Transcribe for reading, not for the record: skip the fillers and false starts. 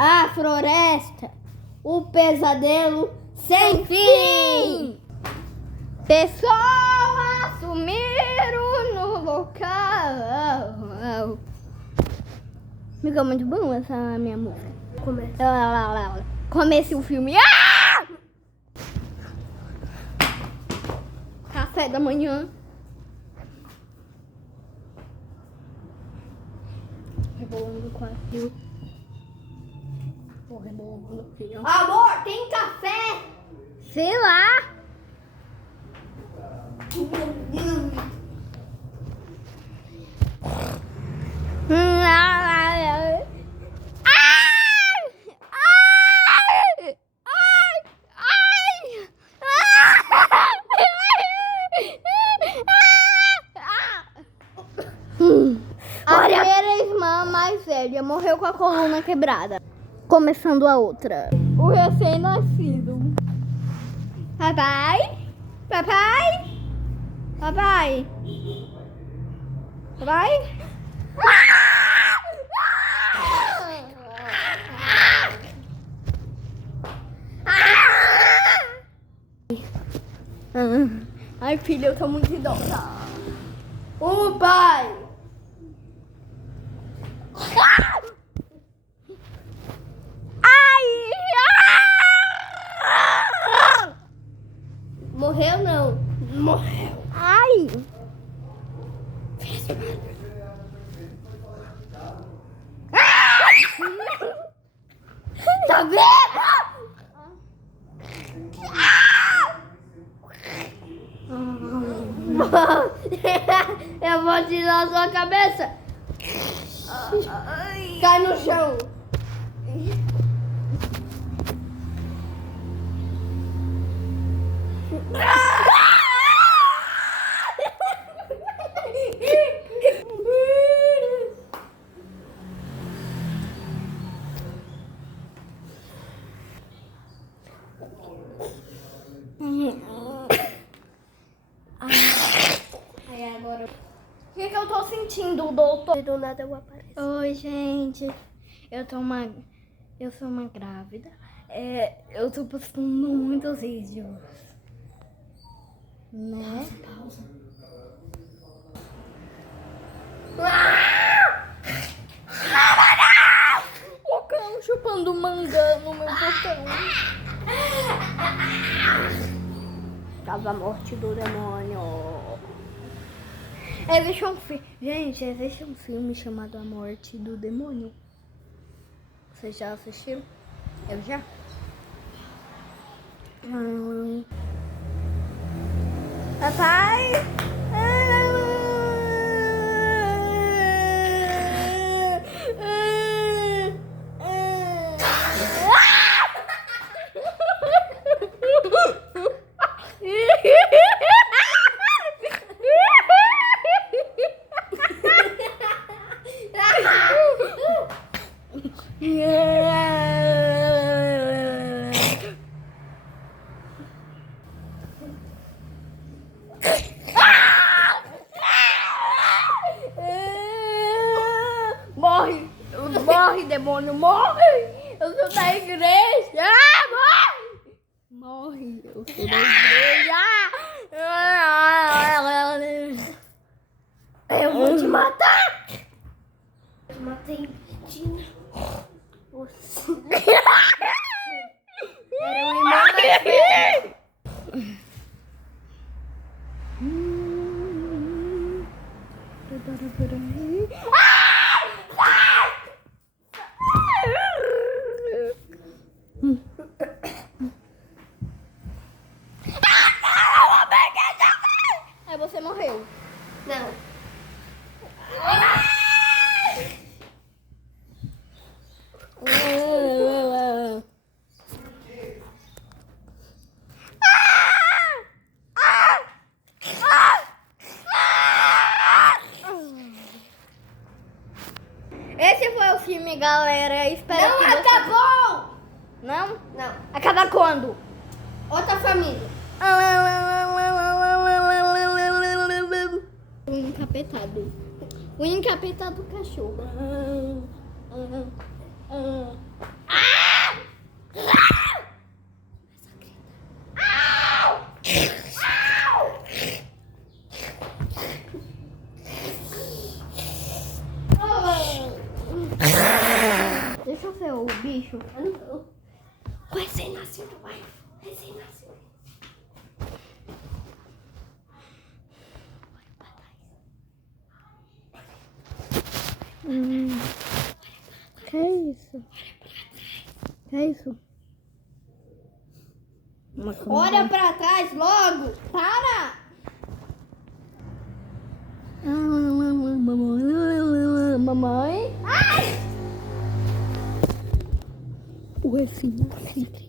A floresta, o pesadelo sem fim. Pessoas sumiram no local. Ficou muito bom essa minha música. Comece o filme. Café da manhã. Rebolando com a fio. Vou rebolando aqui, ó. Amor, tem café? Sei lá. A primeira irmã mais velha morreu com a coluna quebrada. Começando a outra. O recém-nascido. Papai? Papai? Papai? Papai? Ai, filha, eu tô muito idosa. O pai! Morreu não? Morreu. Ai! Tá vendo? Eu vou tirar a sua cabeça. Cai no chão. Aí agora. O que eu tô sentindo, doutor? Do nada eu apareço. Oi, gente. Eu sou uma grávida. Eu tô postando muitos vídeos. Né? Pausa. O cão chupando manga no meu botão. Tava a morte do demônio. Gente, existe um filme chamado A Morte do Demônio. Você já assistiu? Eu já. Papai? Morre! Morre, demônio! Morre! Eu sou da igreja! Morre! Morre! Eu sou da igreja! Eu vou te matar! Eu matei Tina. Você... Era uma irmã mais velha. Aí você morreu. Não. Esse foi o filme, galera. Espero que acabou! Não? Não. Acaba quando? Outra família. O encapetado. O encapetado cachorro. Deixa eu ser o bicho. Ah, não. O recém-nascido, vai. Recém-nascido. Que é isso? Que é isso? Olha pra trás logo! Para! Mamãe? Ai! O recém-nascido.